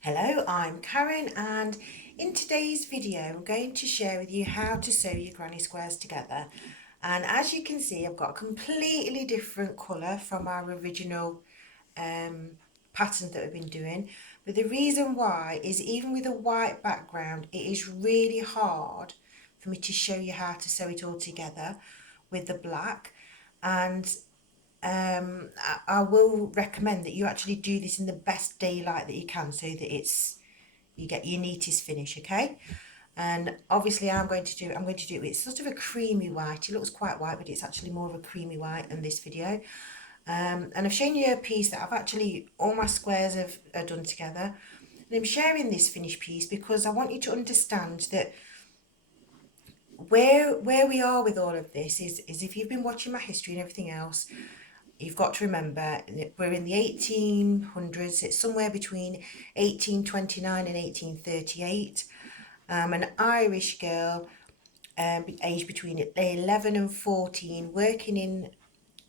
Hello, I'm Karen, and in today's video I'm going to share with you how to sew your granny squares together. And as you can see, I've got a completely different colour from our original patterns that we've been doing. But the reason why is even with a white background, it is really hard for me to show you how to sew it all together with the black. And I will recommend that you actually do this in the best daylight that you can, so that you get your neatest finish, okay? And obviously I'm going to do it with sort of a creamy white. It looks quite white, but it's actually more of a creamy white in this video. And I've shown you a piece that I've actually, all my squares are done together. And I'm sharing this finished piece because I want you to understand that where we are with all of this is if you've been watching my history and everything else, you've got to remember we're in the 1800s. It's somewhere between 1829 and 1838. An Irish girl, aged between 11 and 14, working in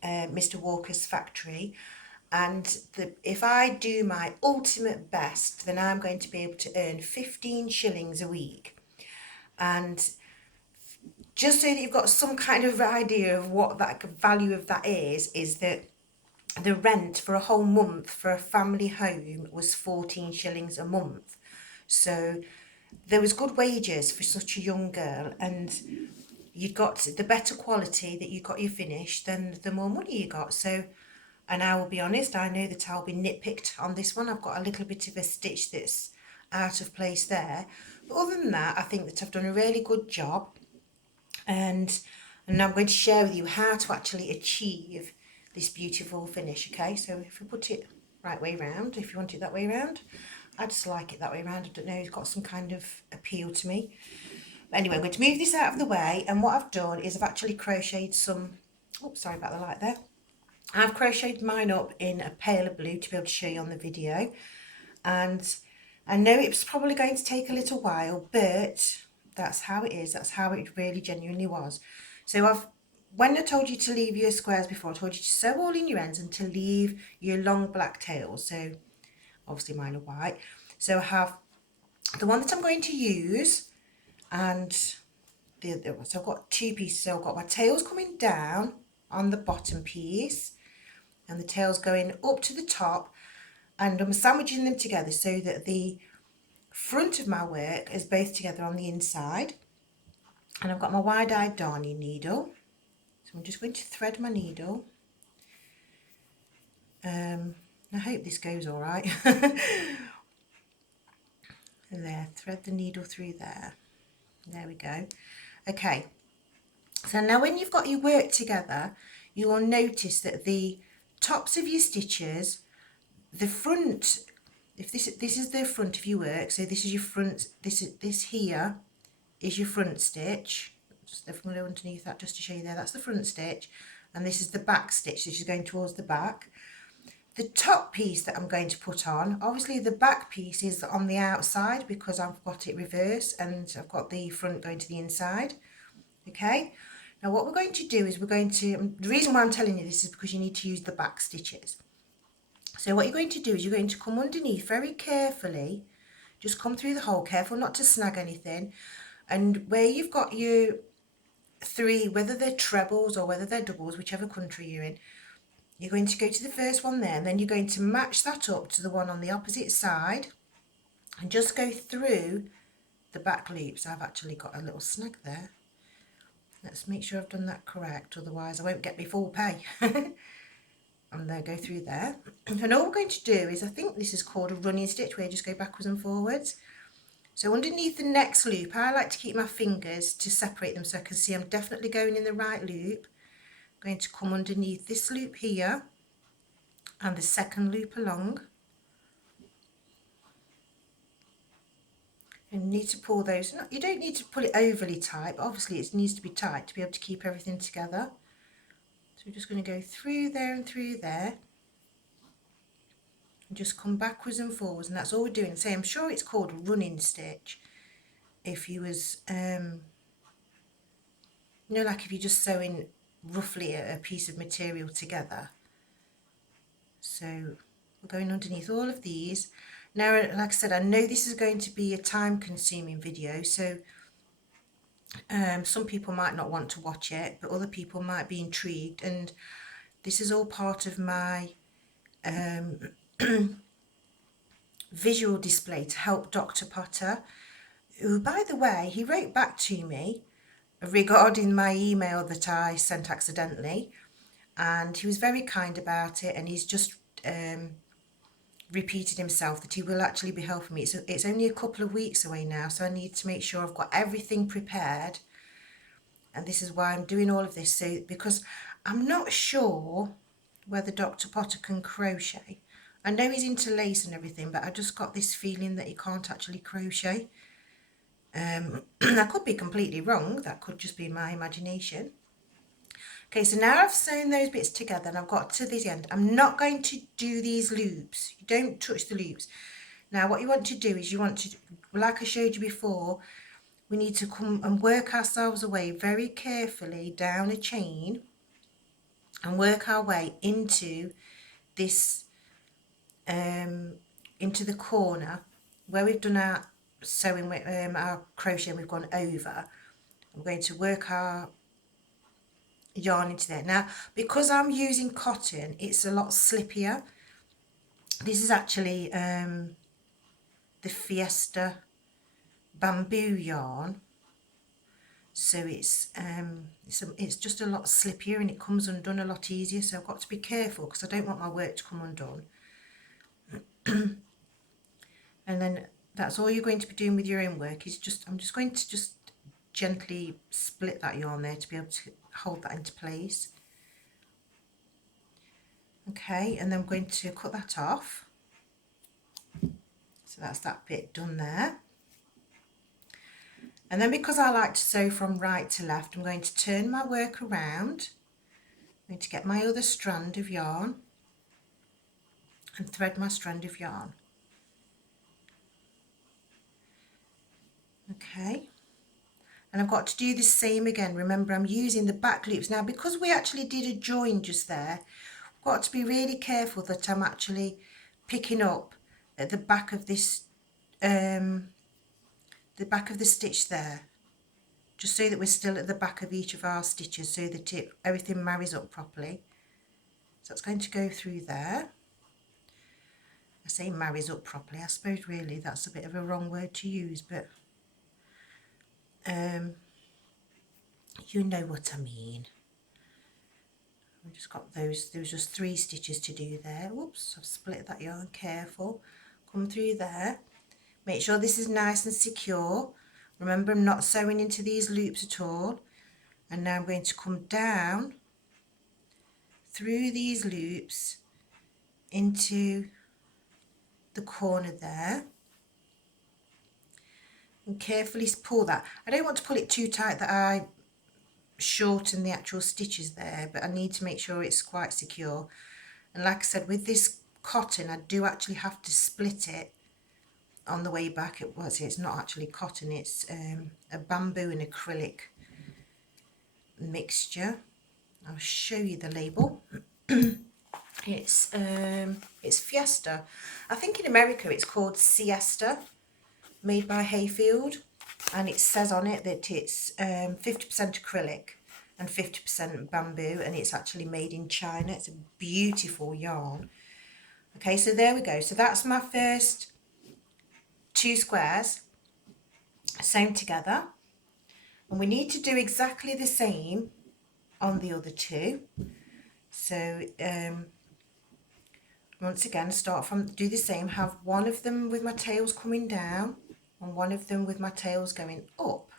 Mr. Walker's factory. And if I do my ultimate best, then I'm going to be able to earn 15 shillings a week. And just so that you've got some kind of idea of what that value of that is that the rent for a whole month for a family home was 14 shillings a month. So there was good wages for such a young girl, and you got the better quality that you got your finish, then the more money you got. So, and I will be honest, I know that I'll be nitpicked on this one. I've got a little bit of a stitch that's out of place there, but other than that, I think that I've done a really good job. And I'm going to share with you how to actually achieve this beautiful finish. Okay, so if we put it right way round, if you want it that way round, I just like it that way round. I don't know, it's got some kind of appeal to me. But anyway, I'm going to move this out of the way, and what I've done is I've actually crocheted some, oops, sorry about the light there. I've crocheted mine up in a paler blue to be able to show you on the video. And I know it's probably going to take a little while, but that's how it is. That's how it really genuinely was. So when I told you to leave your squares before, I told you to sew all in your ends and to leave your long black tails. So obviously mine are white. So I have the one that I'm going to use, and the other one. So I've got two pieces. So I've got my tails coming down on the bottom piece and the tails going up to the top, and I'm sandwiching them together so that the front of my work is both together on the inside. And I've got my wide-eyed darning needle, so I'm just going to thread my needle. I hope this goes all right. And there, thread the needle through there. There we go. Okay, so now when you've got your work together, you will notice that the tops of your stitches, the front, if this is the front of your work, so this is your front, this here is your front stitch. Just if I'm going underneath that just to show you there, that's the front stitch, and this is the back stitch, which is going towards the back. The top piece that I'm going to put on, obviously the back piece is on the outside because I've got it reversed and I've got the front going to the inside. Okay, now what we're going to do is we're going to, the reason why I'm telling you this is because you need to use the back stitches. So what you're going to do is you're going to come underneath very carefully, just come through the hole, careful not to snag anything, and where you've got your three, whether they're trebles or whether they're doubles, whichever country you're in, you're going to go to the first one there, and then you're going to match that up to the one on the opposite side and just go through the back loops. I've actually got a little snag there. Let's make sure I've done that correct, otherwise I won't get my full pay. And then go through there. And all we're going to do is, I think this is called a running stitch, where you just go backwards and forwards. So underneath the next loop, I like to keep my fingers to separate them so I can see I'm definitely going in the right loop. I'm going to come underneath this loop here and the second loop along. And you need to pull those, you don't need to pull it overly tight, but obviously it needs to be tight to be able to keep everything together. So we're just going to go through there and through there. And just come backwards and forwards, and that's all we're doing. So I'm sure it's called a running stitch if you was you know, like if you're just sewing roughly a piece of material together. So we're going underneath all of these. Now, like I said, I know this is going to be a time consuming video, so some people might not want to watch it, but other people might be intrigued, and this is all part of my visual display to help Dr. Potter, who, by the way, he wrote back to me regarding my email that I sent accidentally, and he was very kind about it, and he's just repeated himself that he will actually be helping me. It's only a couple of weeks away now, so I need to make sure I've got everything prepared, and this is why I'm doing all of this. So because I'm not sure whether Dr. Potter can crochet. I know he's into lace and everything, but I just got this feeling that he can't actually crochet. I could be completely wrong, that could just be my imagination. Okay, so now I've sewn those bits together and I've got to this end. I'm not going to do these loops. You don't touch the loops. Now what you want to do is you want to, like I showed you before, we need to come and work ourselves away very carefully down a chain and work our way into this, into the corner where we've done our sewing, our crochet, and we've gone over. I'm going to work our yarn into there. Now, because I'm using cotton, it's a lot slippier. This is actually the Fiesta bamboo yarn, so it's just a lot slippier and it comes undone a lot easier. So I've got to be careful because I don't want my work to come undone. And then that's all you're going to be doing with your own work is I'm just going to just gently split that yarn there to be able to hold that into place. Okay, and then I'm going to cut that off. So that's that bit done there. And then because I like to sew from right to left, I'm going to turn my work around. I'm going to get my other strand of yarn and thread my strand of yarn. Okay, and I've got to do the same again. Remember, I'm using the back loops. Now, because we actually did a join just there, I've got to be really careful that I'm actually picking up at the back of this, the back of the stitch there, just so that we're still at the back of each of our stitches, so that everything marries up properly. So it's going to go through there. I say marries up properly, I suppose really that's a bit of a wrong word to use, but you know what I mean. I've just got those, there was just 3 stitches to do there. Whoops, I've split that yarn, careful. Come through there. Make sure this is nice and secure. Remember, I'm not sewing into these loops at all. And now I'm going to come down through these loops into the corner there. And carefully pull that. I don't want to pull it too tight that I shorten the actual stitches there, but I need to make sure it's quite secure. And like I said, with this cotton, I do actually have to split it on the way back. It's not actually cotton, it's a bamboo and acrylic mixture. I'll show you the label. It's Fiesta. I think in America it's called Siesta, made by Hayfield, and it says on it that it's 50% acrylic and 50% bamboo, and it's actually made in China. It's a beautiful yarn. Okay, so there we go. So that's my first 2 squares sewn together, and we need to do exactly the same on the other 2. So once again, do the same, have one of them with my tails coming down and one of them with my tails going up.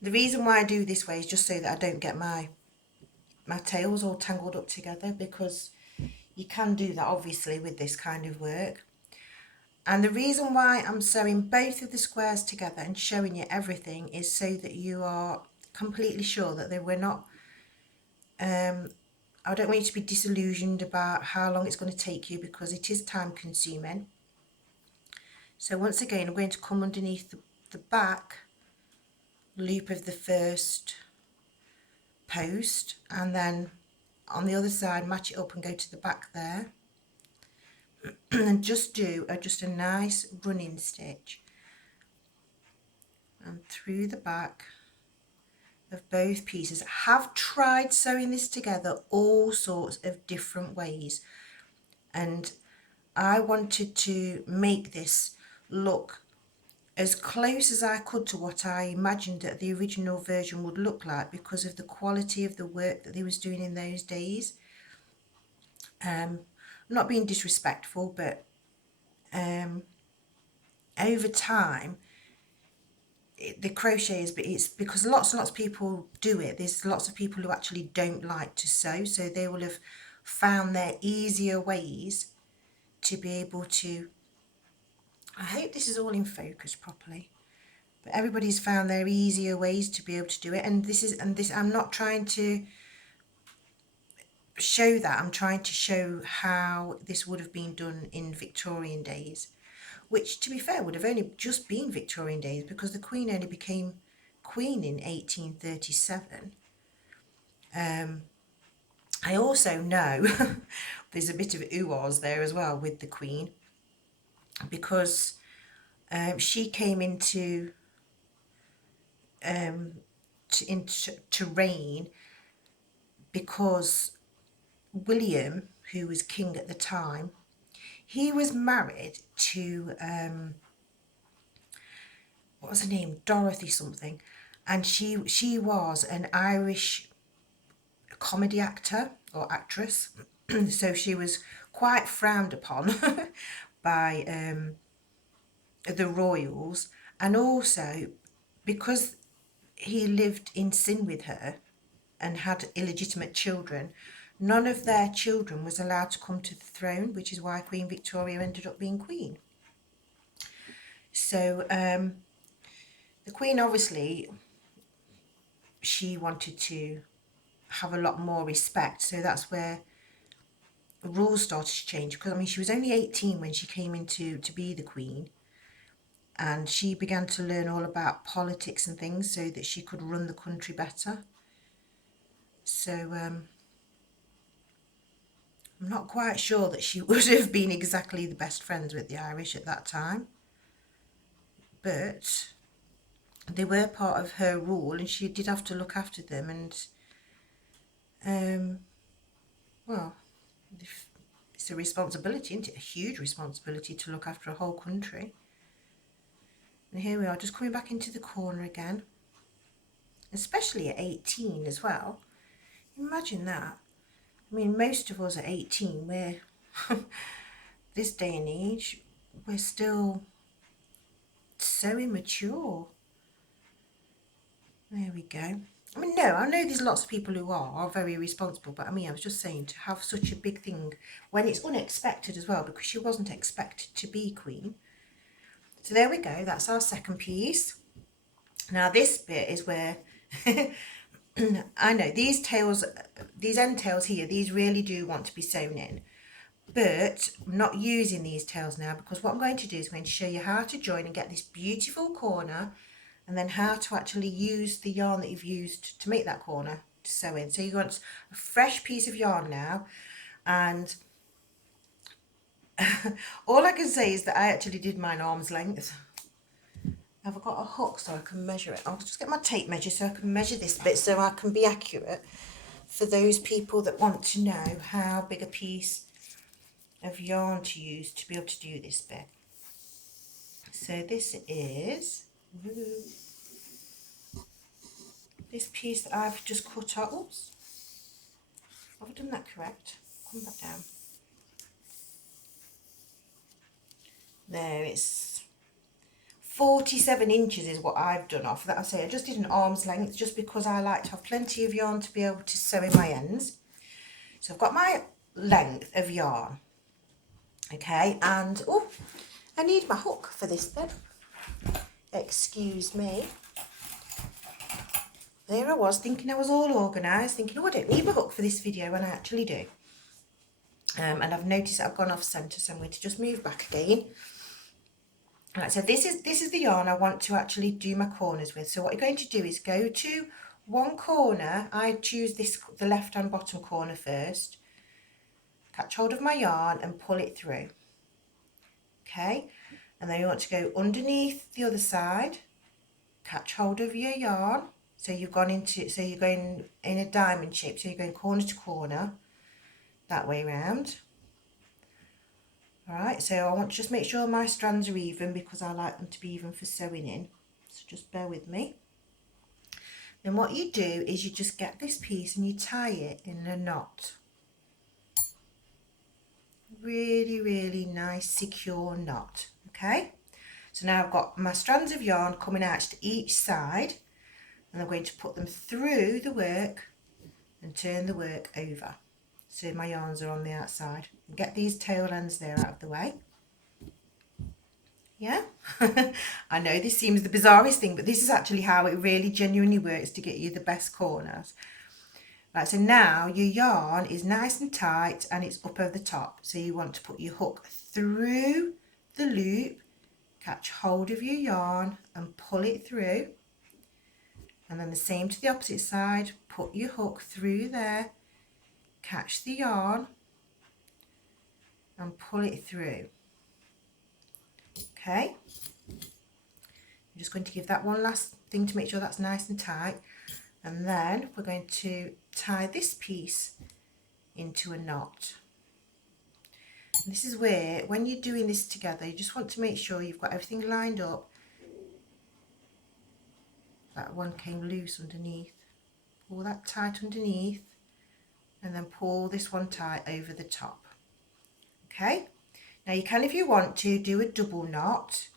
The reason why I do this way is just so that I don't get my tails all tangled up together, because you can do that obviously with this kind of work. And the reason why I'm sewing both of the squares together and showing you everything is so that you are completely sure that we're not, I don't want you to be disillusioned about how long it's going to take you, because it is time consuming. So once again, I'm going to come underneath the back loop of the first post, and then on the other side match it up and go to the back there. and just do just a nice running stitch and through the back of both pieces. I have tried sewing this together all sorts of different ways, and I wanted to make this look as close as I could to what I imagined that the original version would look like because of the quality of the work that they was doing in those days. I'm not being disrespectful, but over time the crochet is, it's because lots and lots of people do it. There's lots of people who actually don't like to sew, so they will have found their easier ways to be able to, I hope this is all in focus properly, but everybody's found their easier ways to be able to do it. And this I'm not trying to show that, I'm trying to show how this would have been done in Victorian days, which to be fair would have only just been Victorian days because the Queen only became Queen in 1837. I also know there's a bit of ooh-ahs there as well with the Queen, because she came into reign because William, who was king at the time, he was married to what was her name, Dorothy something, and she was an Irish comedy actor or actress, so she was quite frowned upon by the royals, and also because he lived in sin with her and had illegitimate children, none of their children was allowed to come to the throne, which is why Queen Victoria ended up being queen. So the Queen, obviously, she wanted to have a lot more respect, so that's where the rules started to change, because I mean she was only 18 when she came into to be the Queen, and she began to learn all about politics and things so that she could run the country better. So I'm not quite sure that she would have been exactly the best friends with the Irish at that time, but they were part of her rule and she did have to look after them. And well, it's a responsibility, isn't it? A huge responsibility to look after a whole country. And here we are, just coming back into the corner again, especially at 18 as well. Imagine that. I mean, most of us at 18, we're this day and age, we're still so immature. There we go. I mean, no, I know there's lots of people who are very responsible, but I mean, I was just saying, to have such a big thing when it's unexpected as well, because she wasn't expected to be queen. So there we go, that's our second piece. Now this bit is where I know these tails, these end tails here, these really do want to be sewn in, but I'm not using these tails now, because what I'm going to do is I'm going to show you how to join and get this beautiful corner, and then how to actually use the yarn that you've used to make that corner to sew in. So you want a fresh piece of yarn now, and all I can say is that I actually did mine arm's length. I've got a hook so I can measure it. I'll just get my tape measure so I can measure this bit so I can be accurate for those people that want to know how big a piece of yarn to use to be able to do this bit. So this is this piece that I've just cut out. Oops, have I done that correct? Come back down. There, it's 47 inches is what I've done off that. I say I just did an arm's length just because I like to have plenty of yarn to be able to sew in my ends. So I've got my length of yarn, okay, and oh, I need my hook for this bit, excuse me. There I was thinking I was all organised, thinking, oh, I don't need my hook for this video, and I actually do. And I've noticed I've gone off centre, so I'm going to just move back again. Right, so this is the yarn I want to actually do my corners with. So what you're going to do is go to one corner. I choose the left hand bottom corner first, catch hold of my yarn and pull it through. okay, and then you want to go underneath the other side, catch hold of your yarn, so you're going in a diamond shape, so you're going corner to corner that way round. All right, so I want to just make sure my strands are even because I like them to be even for sewing in, so just bear with me. Then what you do is you just get this piece and you tie it in a knot. Really, really nice, secure knot, okay? So now I've got my strands of yarn coming out to each side, and I'm going to put them through the work and turn the work over. So my yarns are on the outside. And get these tail ends there out of the way. Yeah, I know this seems the bizarrest thing, but this is actually how it really genuinely works to get you the best corners. Right, so now your yarn is nice and tight and it's up over the top. So you want to put your hook through the loop, catch hold of your yarn and pull it through. And then the same to the opposite side, put your hook through there, catch the yarn and pull it through. Okay, I'm just going to give that one last thing to make sure that's nice and tight, and then we're going to tie this piece into a knot. And this is where, when you're doing this together, you just want to make sure you've got everything lined up. That one came loose underneath. Pull that tight underneath and then pull this one tight over the top. Okay, now you can, if you want to, do a double knot.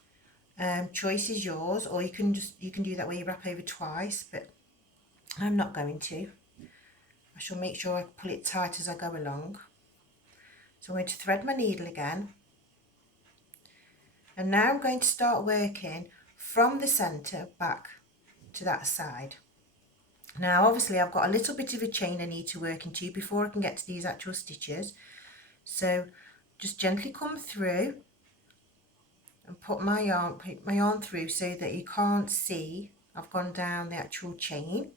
Choice is yours, or you can do that where you wrap over twice, but I'm not going to. I shall make sure I pull it tight as I go along. So I'm going to thread my needle again, and now I'm going to start working from the centre back to that side. Now obviously I've got a little bit of a chain I need to work into before I can get to these actual stitches, so just gently come through and put my yarn through so that you can't see I've gone down the actual chain.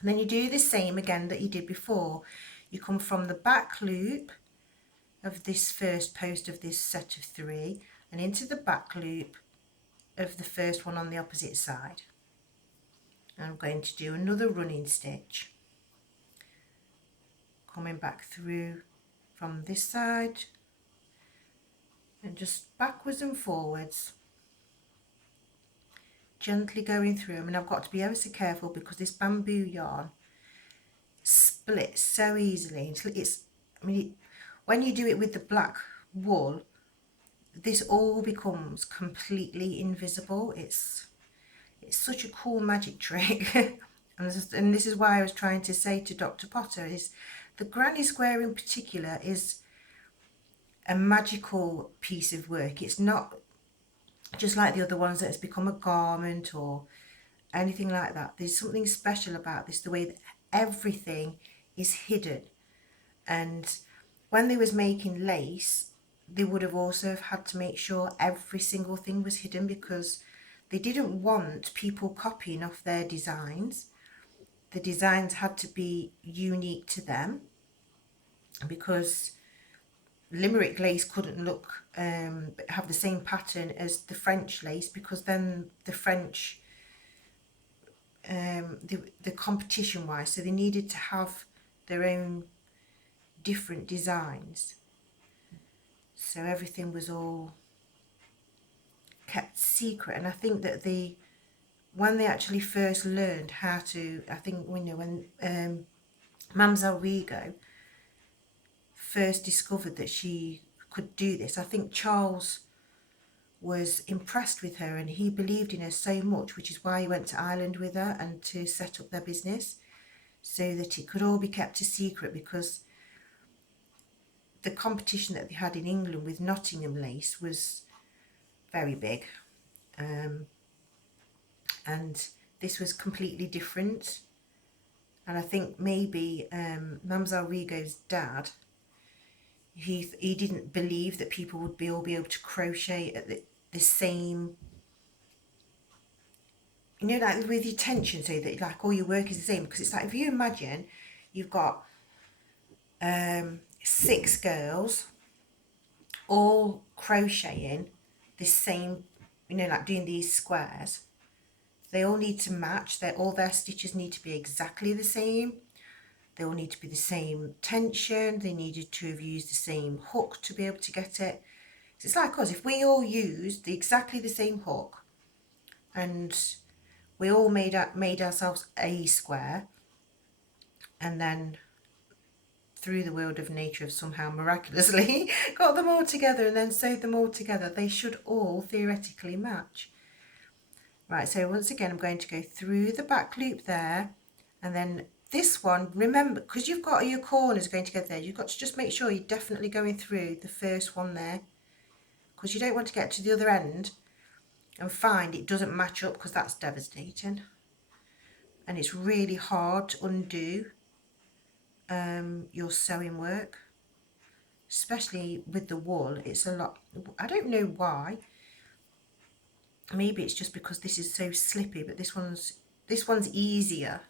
And then you do the same again that you did before. You come from the back loop of this first post of this set of 3 and into the back loop of the first one on the opposite side. I'm going to do another running stitch, coming back through from this side and just backwards and forwards, gently going through them. And I've got to be ever so careful because this bamboo yarn splits so easily. When you do it with the black wool, this all becomes completely invisible. It's such a cool magic trick. and this is why I was trying to say to Dr. Potter, is the granny square in particular is a magical piece of work. It's not just like the other ones that has become a garment or anything like that. There's something special about this, the way that everything is hidden. And when they was making lace, they would have also had to make sure every single thing was hidden because they didn't want people copying off their designs. The designs had to be unique to them because Limerick lace couldn't look have the same pattern as the French lace, because then the French the competition wise, so they needed to have their own different designs, so everything was all kept secret. And I think that when they actually first learned how to, I think when Mamselle Rigaud first discovered that she could do this, I think Charles was impressed with her and he believed in her so much, which is why he went to Ireland with her and to set up their business so that it could all be kept a secret, because the competition that they had in England with Nottingham lace was very big, and this was completely different. And I think maybe Mamselle Rigaud's dad, he didn't believe that people would all be able to crochet at the same, like with your tension, so that like all your work is the same. Because it's like, if you imagine you've got 6 girls all crocheting this same, you know, like doing these squares, they all need to match. All their stitches need to be exactly the same. They all need to be the same tension. They needed to have used the same hook to be able to get it. So it's like us, if we all used exactly the same hook and we all made ourselves a square, and then through the world of nature have somehow miraculously got them all together and then sewed them all together, they should all theoretically match. Right, so once again I'm going to go through the back loop there, and then this one, remember, because you've got your corners going together there, you've got to just make sure you're definitely going through the first one there, because you don't want to get to the other end and find it doesn't match up, because that's devastating and it's really hard to undo your sewing work, especially with the wool. It's a lot. I don't know why. Maybe it's just because this is so slippy, but this one's easier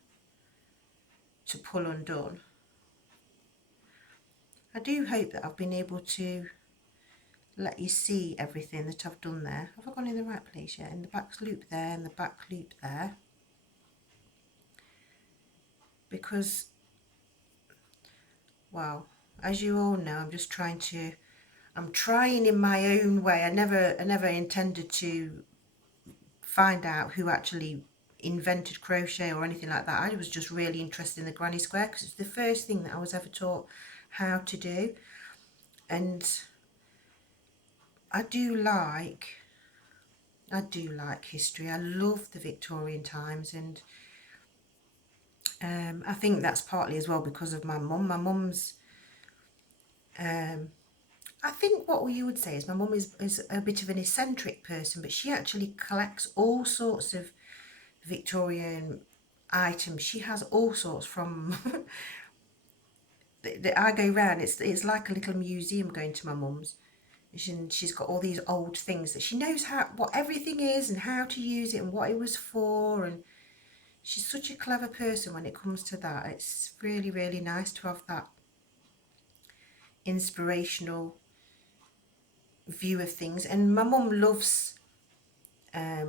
to pull undone. I do hope that I've been able to let you see everything that I've done there. Have I gone in the right place yet? In the back loop there and the back loop there. Because, well, as you all know, I'm trying in my own way. I never intended to find out who actually invented crochet or anything like that. I was just really interested in the granny square because it's the first thing that I was ever taught how to do. And I do like history. I love the Victorian times, and I think that's partly as well because of my mum. My mum's I think what you would say is my mum is a bit of an eccentric person, but she actually collects all sorts of Victorian items. She has all sorts from I go round, it's like a little museum going to my mum's. And she's got all these old things that she knows what everything is and how to use it and what it was for, and she's such a clever person when it comes to that. It's really, really nice to have that inspirational view of things. And my mum loves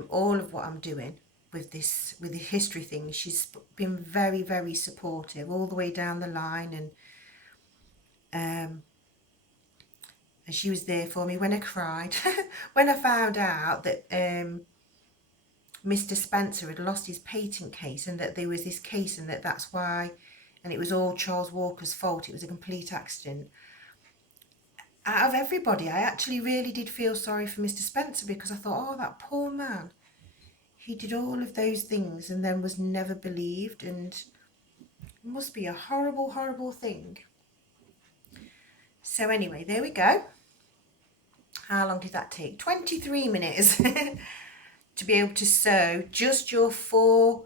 all of what I'm doing with the history thing. She's been very, very supportive all the way down the line, and she was there for me when I cried when I found out that Mr. Spencer had lost his patent case, and that there was this case, and that's why, and it was all Charles Walker's fault. It was a complete accident. Out of everybody, I actually really did feel sorry for Mr. Spencer, because I thought, oh, that poor man. He did all of those things and then was never believed, and it must be a horrible, horrible thing. So anyway, there we go. How long did that take? 23 minutes to be able to sew just your 4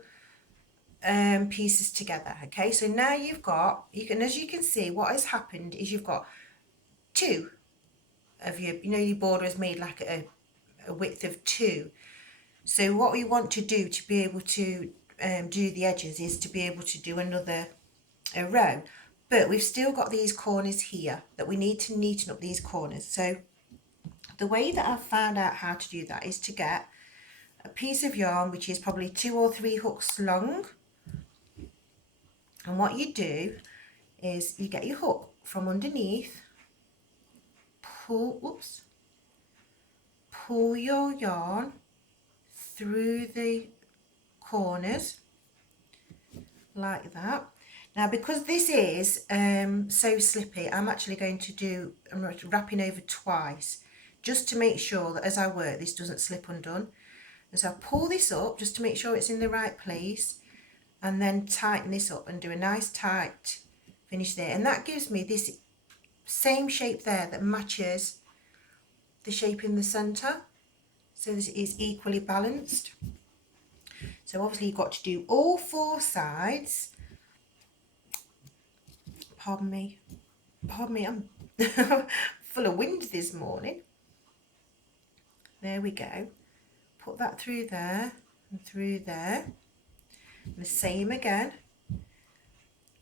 pieces together. Okay, so now as you can see, what has happened is you've got 2 of your, your border is made like a width of 2. So what we want to do to be able to do the edges is to be able to do another row, but we've still got these corners here that we need to neaten up these corners. So the way that I've found out how to do that is to get a piece of yarn which is probably 2 or 3 hooks long, and what you do is you get your hook from underneath, pull your yarn through the corners like that. Now, because this is so slippy, I'm wrapping over twice just to make sure that as I work this doesn't slip undone. And so I pull this up just to make sure it's in the right place, and then tighten this up and do a nice tight finish there, and that gives me this same shape there that matches the shape in the center, so this is equally balanced. So obviously you've got to do all 4 sides. Pardon me, I'm full of wind this morning. There we go. Put that through there and through there. And the same again.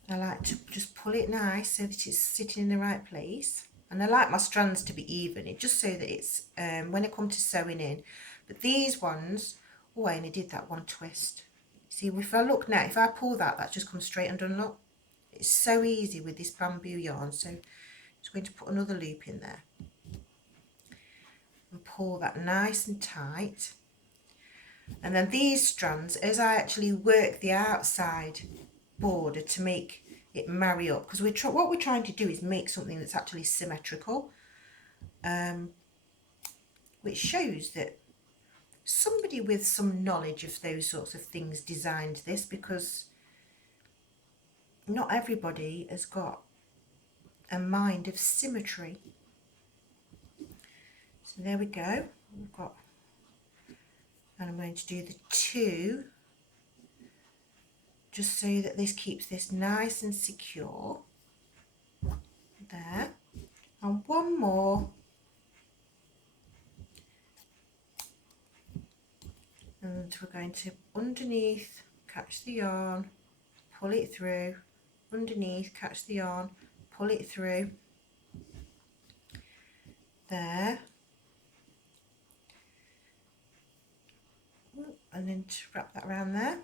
I like to just pull it nice so that it's sitting in the right place. and I like my strands to be even, it just so that it's when I come to sewing in. But these ones, oh, I only did that one twist. See, if I look now, if I pull that, that just comes straight undone. Look, it's so easy with this bamboo yarn. So I'm just going to put another loop in there and pull that nice and tight. And then these strands, as I actually work the outside border to make it marry up, because what we're trying to do is make something that's actually symmetrical, which shows that somebody with some knowledge of those sorts of things designed this, because not everybody has got a mind of symmetry. So there we go. We've got, and I'm going to do the 2 just so that this keeps this nice and secure. There, and one more, and we're going to underneath catch the yarn, pull it through, underneath catch the yarn, pull it through. There, and then to wrap that around there,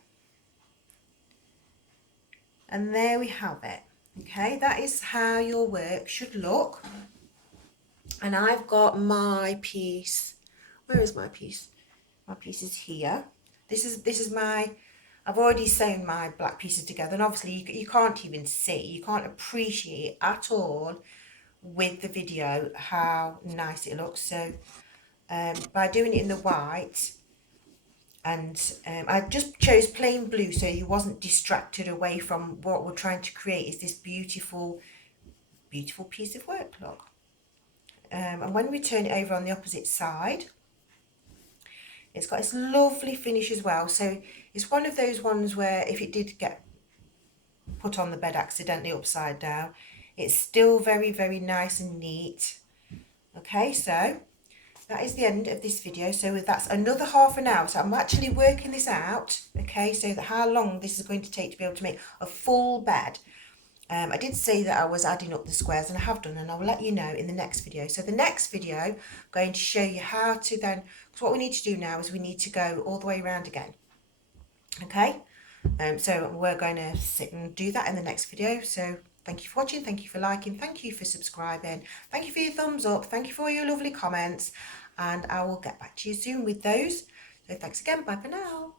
and there we have it. Okay, that is how your work should look. And I've got my piece. Where is my piece? My piece is here. This is my, I've already sewn my black pieces together, and obviously you can't even see, you can't appreciate at all with the video how nice it looks. So by doing it in the white, and I just chose plain blue so you wasn't distracted away from what we're trying to create is this beautiful piece of work, look. And when we turn it over on the opposite side, it's got this lovely finish as well. So it's one of those ones where if it did get put on the bed accidentally upside down, it's still very, very nice and neat. Okay, so that is the end of this video. So that's another half an hour. So I'm actually working this out, okay, so that how long this is going to take to be able to make a full bed. I did say that I was adding up the squares, and I have done, and I will let you know in the next video. So the next video, I'm going to show you how to then, because what we need to do now is we need to go all the way around again. Okay, so we're going to sit and do that in the next video. So thank you for watching, thank you for liking, thank you for subscribing, thank you for your thumbs up, thank you for your lovely comments, and I will get back to you soon with those. So thanks again, bye for now.